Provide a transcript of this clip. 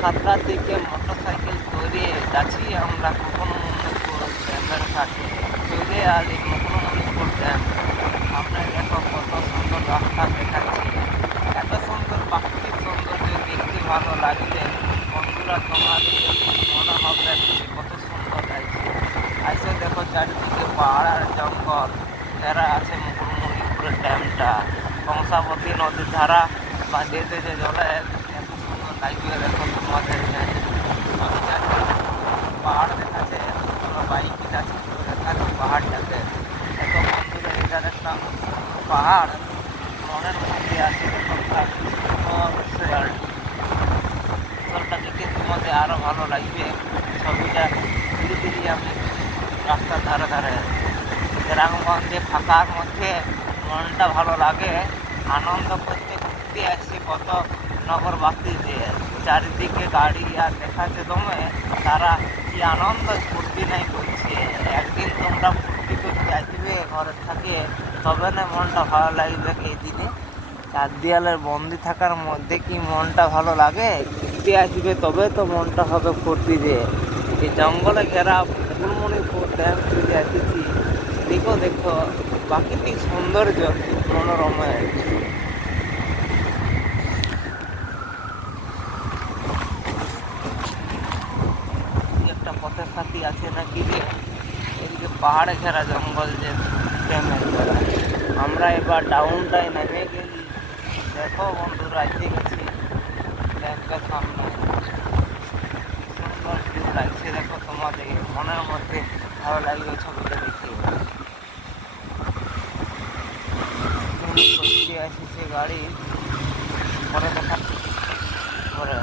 খাতড়া থেকে মোটরসাইকেল ধরে যাচ্ছি আমরা মুকুটমণিপুর ড্যামের কাছে চলে আর এই মুকুটমণিপুর ড্যাম সামনে দেখো কত সুন্দর রাস্তা দেখাচ্ছে। এত সুন্দর প্রাকৃতিক সৌন্দর্য দেখতে ভালো লাগলে বন্ধুরা তোমাদের মনে হবে কত সুন্দর লাগছে। আইসে দেখো চারিদিকে পাহাড় আর জঙ্গল ঘেরা আছে মুকুটমণিপুরের ড্যামটা। কংসাবতী নদীর ধারা বা যেতে যে জলে এত সুন্দর লাগবে দেখো তোমাদের। পাহাড় দেখাচ্ছে বাইকে যাচ্ছে দেখাচ্ছে পাহাড়টাকে এত বন্ধুরা এটার একটা পাহাড় মনের মধ্যে আছে দেখো অবশ্যই দেখে তোমাদের আরো ভালো লাগবে। ছবিটা ধীরে ধীরে আমি রাস্তার ধারে ধারে গ্রামগঞ্জে ফাঁকার মধ্যে মনটা ভালো লাগে। আনন্দ করতে ঘুরতে আসছি কত নগরবাসীদের চারিদিকে গাড়ি আর দেখাচ্ছে দমে তারা কি আনন্দ ফুর্তি নাই করছে। একদিন তোমরা ফুর্তি করতে আসবে ঘরে থাকে তবে না মনটা ভালো লাগবে। এই দিনে চার দেয়ালের বন্দি থাকার মধ্যে কি মনটা ভালো লাগে? ঘুরতে আসবে তবে তো মনটা হবে ফুর্তি। যে এই জঙ্গলে ঘেরা মুকুটমণিপুর ড্যাম চলে এসেছি। দেখো দেখো প্রাকৃতিক সৌন্দর্য মনোরমের। একটা পথের সাথী আছে নাকি যে এদিকে পাহাড়ে ঘেরা জঙ্গল যে ড্যামের ঘেরা। আমরা এবার ডাউনটায় নেমে গেলি। দেখো বন্ধুরা এসে গেছি ড্যামের সামনে। সুন্দর ভিউ লাগছে দেখো তোমাদের মনের মধ্যে ভালো লাগবে ছবিটা দেখে। সত্যি আসি সে গাড়ি পরে দেখাচ্ছি পরে।